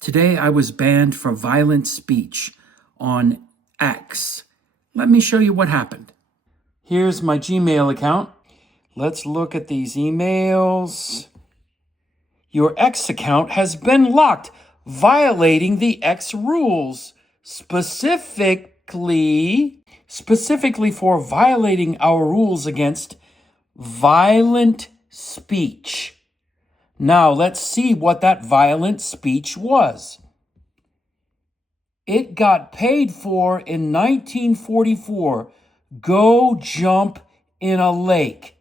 Today I was banned for violent speech on X. Let me show you what happened. Here's my Gmail account. Let's look at these emails. Your X account has been locked, violating the X rules, specifically for violating our rules against violent speech. Now, let's see what that violent speech was. It got paid for in 1944. Go jump in a lake.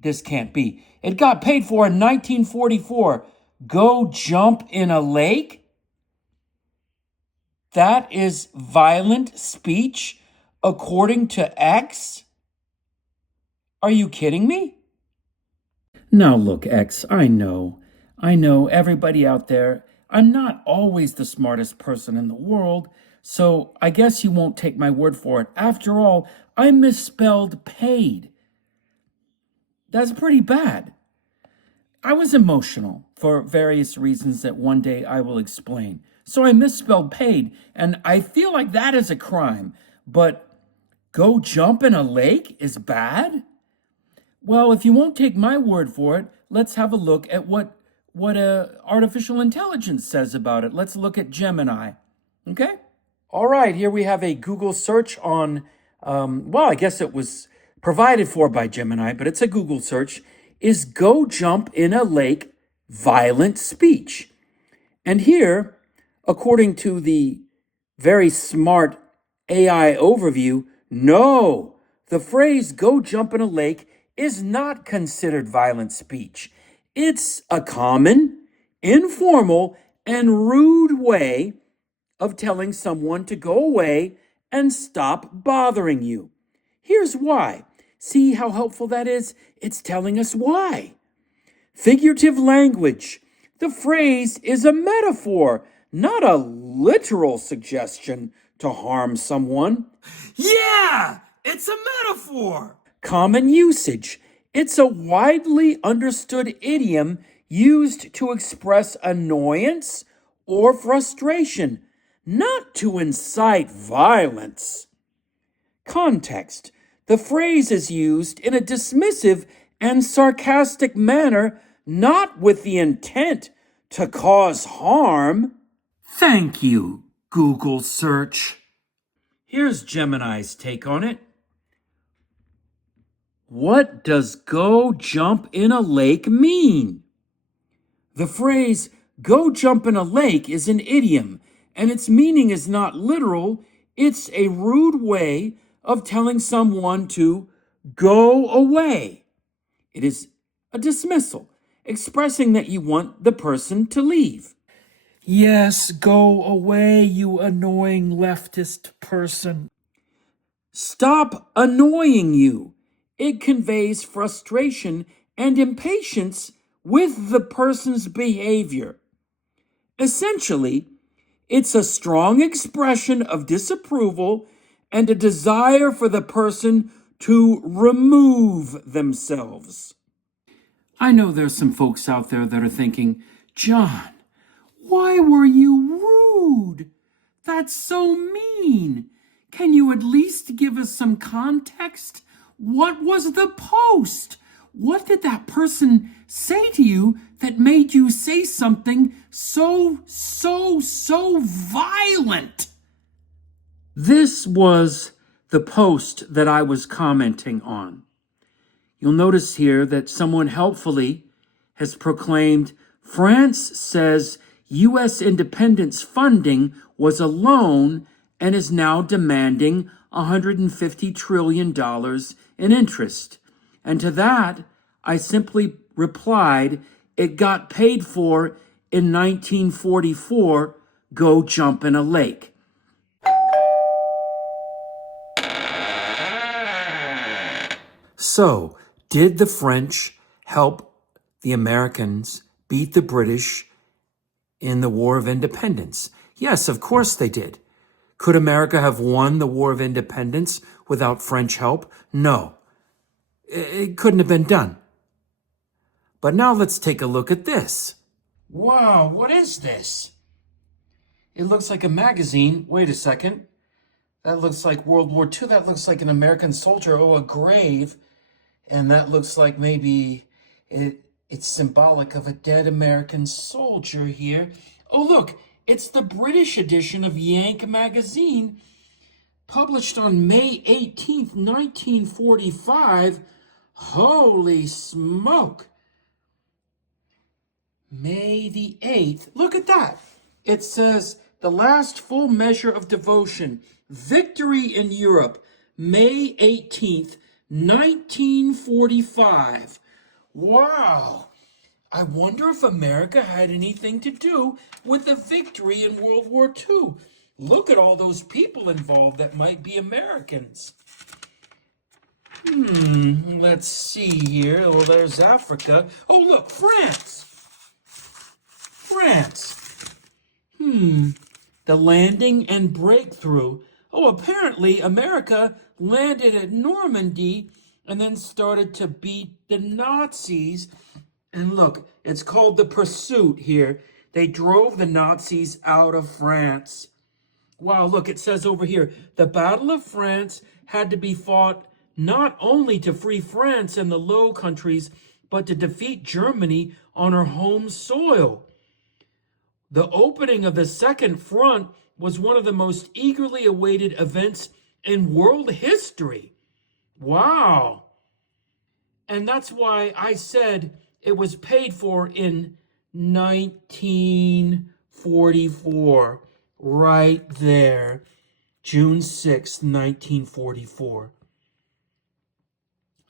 This can't be. It got paid for in 1944. Go jump in a lake? That is violent speech according to X? Are you kidding me? Now look, X, I know everybody out there, I'm not always the smartest person in the world, so I guess you won't take my word for it. After all, I misspelled paid. That's pretty bad. I was emotional for various reasons that one day I will explain. So I misspelled paid, and I feel like that is a crime. But go jump in a lake is bad? Well, if you won't take my word for it, let's have a look at what artificial intelligence says about it. Let's look at Gemini, okay? All right, here we have a Google search on, I guess it was provided for by Gemini, but it's a Google search. Is go jump in a lake violent speech? And here, according to the very smart AI overview, no, the phrase go jump in a lake is not considered violent speech. It's a common, informal, and rude way of telling someone to go away and stop bothering you. Here's why. See how helpful that is? It's telling us why. Figurative language. The phrase is a metaphor, not a literal suggestion to harm someone. Yeah, it's a metaphor. Common usage. It's a widely understood idiom used to express annoyance or frustration, not to incite violence. Context. The phrase is used in a dismissive and sarcastic manner, not with the intent to cause harm. Thank you, Google search. Here's Gemini's take on it. What does go jump in a lake mean? The phrase go jump in a lake is an idiom, and its meaning is not literal. It's a rude way of telling someone to go away. It is a dismissal, expressing that you want the person to leave. Yes, go away, you annoying leftist person. Stop annoying you. It conveys frustration and impatience with the person's behavior. Essentially, it's a strong expression of disapproval and a desire for the person to remove themselves. I know there's some folks out there that are thinking, John, why were you rude? That's so mean. Can you at least give us some context? What was the post? What did that person say to you that made you say something so violent? This was the post that I was commenting on. You'll notice here that someone helpfully has proclaimed, France says U.S. independence funding was a loan and is now demanding $150 trillion in interest. And to that, I simply replied, it got paid for in 1944, go jump in a lake. So, did the French help the Americans beat the British in the War of Independence? Yes, of course they did. Could America have won the War of Independence without French help? No. It couldn't have been done. But now let's take a look at this. Wow, what is this? It looks like a magazine. Wait a second. That looks like World War II. That looks like an American soldier. Oh, a grave. And that looks like maybe it's symbolic of a dead American soldier here. Oh, look, it's the British edition of Yank magazine, published on May 18th, 1945. Holy smoke. May the 8th. Look at that. It says, "The Last Full Measure of Devotion, Victory in Europe, May 18th, 1945. Wow. I wonder if America had anything to do with the victory in World War II. Look at all those people involved that might be Americans. Let's see here. Well, there's Africa. Oh, look, France. France. The landing and breakthrough. Oh, apparently America landed at Normandy and then started to beat the Nazis. And look, it's called the Pursuit here. They drove the Nazis out of France. Wow, look, it says over here, the Battle of France had to be fought not only to free France and the Low Countries, but to defeat Germany on her home soil. The opening of the Second Front was one of the most eagerly awaited events in world history. Wow. And that's why I said it was paid for in 1944. Right there. June 6, 1944.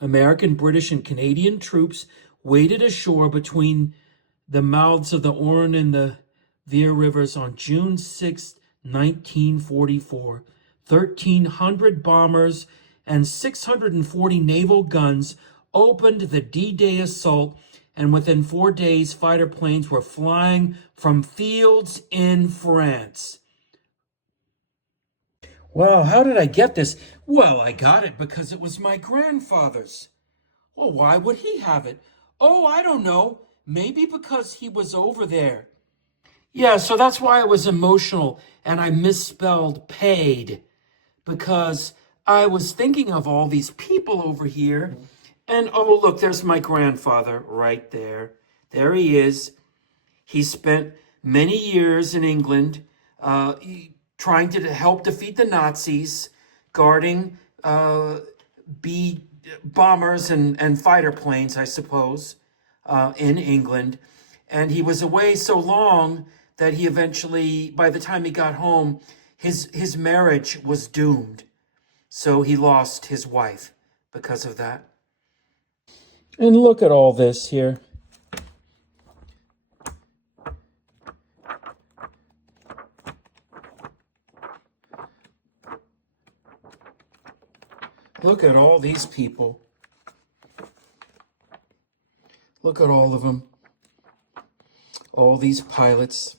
American, British, and Canadian troops waded ashore between the mouths of the Orne and the Vire rivers on June 6, 1944. 1,300 bombers and 640 naval guns opened the D-Day assault, and within 4 days, fighter planes were flying from fields in France. Wow, how did I get this? Well, I got it because it was my grandfather's. Well, why would he have it? Oh, I don't know. Maybe because he was over there. Yeah, so that's why I was emotional and I misspelled paid, because I was thinking of all these people over here. And oh, look, there's my grandfather right there. There he is. He spent many years in England trying to help defeat the Nazis, guarding B bombers and fighter planes, I suppose, in England. And he was away so long that he eventually, by the time he got home, his marriage was doomed. So he lost his wife because of that. And look at all this here. Look at all these people. Look at all of them. All these pilots.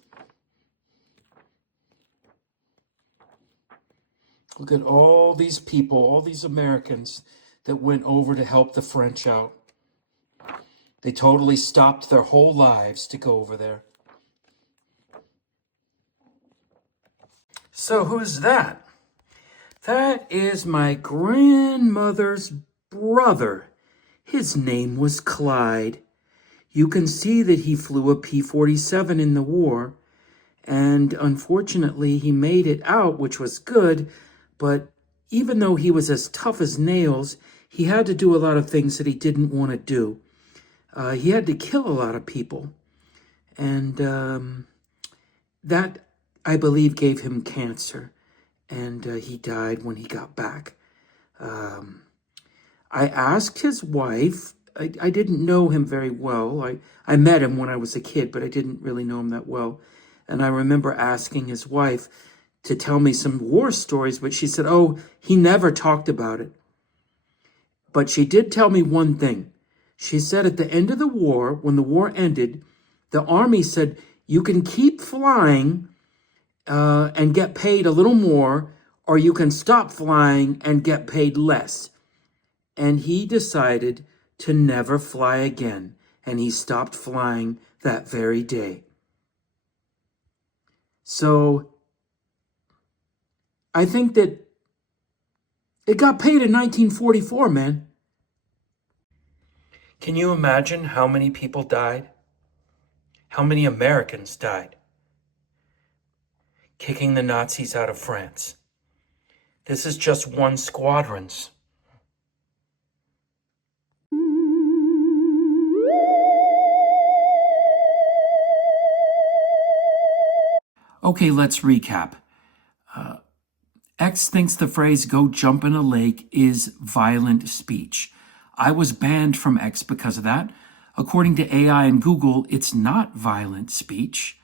Look at all these people, all these Americans that went over to help the French out. They totally stopped their whole lives to go over there. So who's that? That is my grandmother's brother. His name was Clyde. You can see that he flew a P-47 in the war, and unfortunately he made it out, which was good, but even though he was as tough as nails, he had to do a lot of things that he didn't want to do. He had to kill a lot of people, and that, I believe, gave him cancer, and he died when he got back. I asked his wife. I didn't know him very well. I met him when I was a kid, but I didn't really know him that well. And I remember asking his wife to tell me some war stories, but she said, oh, he never talked about it. But she did tell me one thing. She said at the end of the war, when the war ended, the Army said, you can keep flying and get paid a little more, or you can stop flying and get paid less. And he decided to never fly again. and he stopped flying that very day. So I think that it got paid in 1944, man. Can you imagine how many people died? How many Americans died kicking the Nazis out of France? This is just one squadron's. Okay, let's recap. X thinks the phrase "go jump in a lake" is violent speech. I was banned from X because of that. According to AI and Google, it's not violent speech,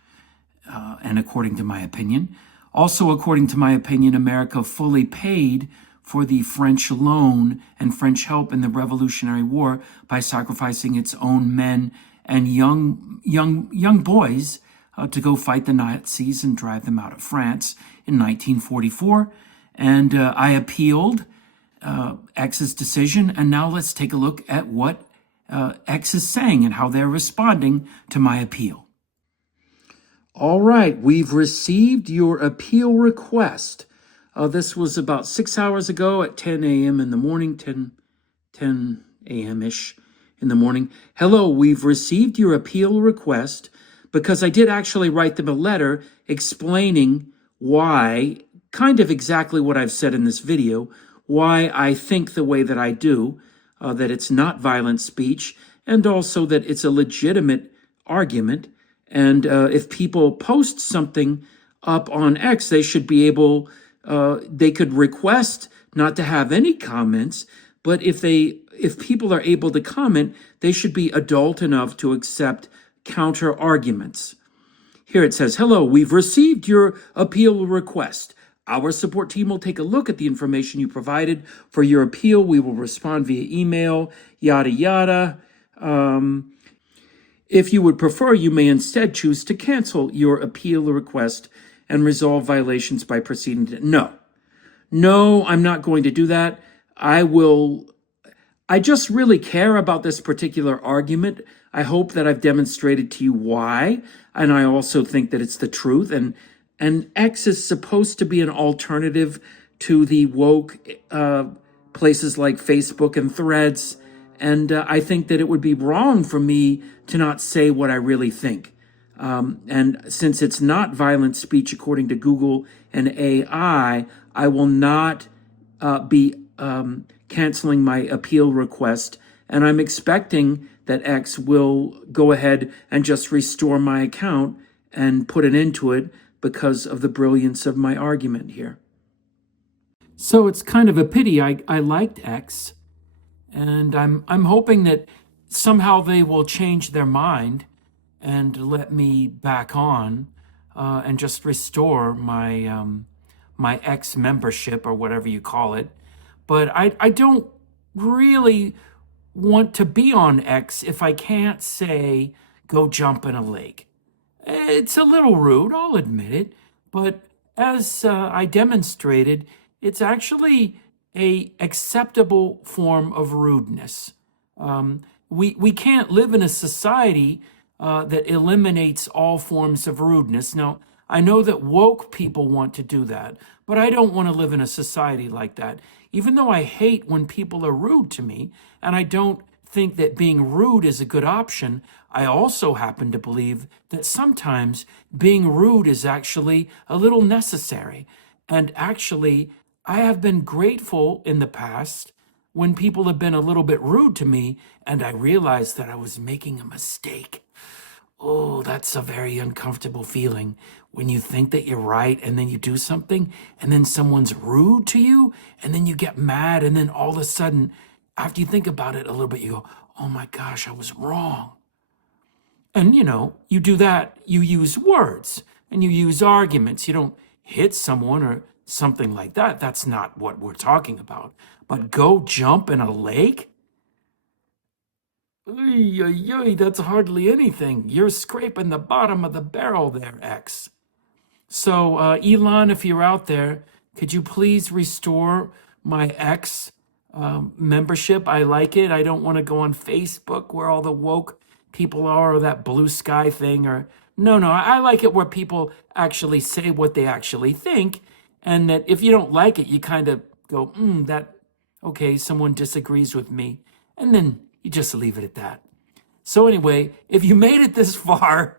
and according to my opinion. Also, according to my opinion, America fully paid for the French loan and French help in the Revolutionary War by sacrificing its own men and young boys to go fight the Nazis and drive them out of France in 1944. And I appealed X's decision, and now let's take a look at what X is saying and how they're responding to my appeal. All right, we've received your appeal request. This was about 6 hours ago at 10 a.m. in the morning, 10 a.m.-ish in the morning. Hello, we've received your appeal request because I did actually write them a letter explaining why, kind of exactly what I've said in this video, why I think the way that I do, that it's not violent speech, and also that it's a legitimate argument. And if people post something up on X, they should be able, they could request not to have any comments, but if people are able to comment, they should be adult enough to accept counter arguments. Here it says, hello, we've received your appeal request. Our support team will take a look at the information you provided for your appeal. We will respond via email, yada, yada. If you would prefer, you may instead choose to cancel your appeal request and resolve violations by proceeding to... No, I'm not going to do that. I just really care about this particular argument. I hope that I've demonstrated to you why, and I also think that it's the truth. And X is supposed to be an alternative to the woke places like Facebook and Threads, and I think that it would be wrong for me to not say what I really think. And since it's not violent speech according to Google and AI, I will not be canceling my appeal request, and I'm expecting that X will go ahead and just restore my account and put an end to it because of the brilliance of my argument here. So it's kind of a pity. I liked X, and I'm hoping that somehow they will change their mind and let me back on and just restore my my X membership or whatever you call it. But I don't really want to be on X if I can't say go jump in a lake. It's a little rude, I'll admit it, but as I demonstrated, it's actually a acceptable form of rudeness. We can't live in a society that eliminates all forms of rudeness. Now, I know that woke people want to do that, but I don't want to live in a society like that. Even though I hate when people are rude to me, and I don't think that being rude is a good option, I also happen to believe that sometimes being rude is actually a little necessary. And actually, I have been grateful in the past when people have been a little bit rude to me and I realized that I was making a mistake. Oh, that's a very uncomfortable feeling when you think that you're right and then you do something and then someone's rude to you and then you get mad and then all of a sudden, after you think about it a little bit, you go, oh my gosh, I was wrong. And you do that, you use words and you use arguments. You don't hit someone or something like that. That's not what we're talking about. But go jump in a lake? That's hardly anything. You're scraping the bottom of the barrel there, X. So, Elon, if you're out there, could you please restore my X membership? I like it. I don't want to go on Facebook where all the woke people are, or that blue sky thing, or no, I like it where people actually say what they actually think, and that if you don't like it, you kind of go, okay, someone disagrees with me, and then you just leave it at that. So anyway, if you made it this far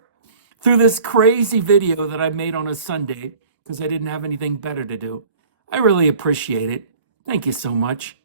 through this crazy video that I made on a Sunday, because I didn't have anything better to do, I really appreciate it. Thank you so much.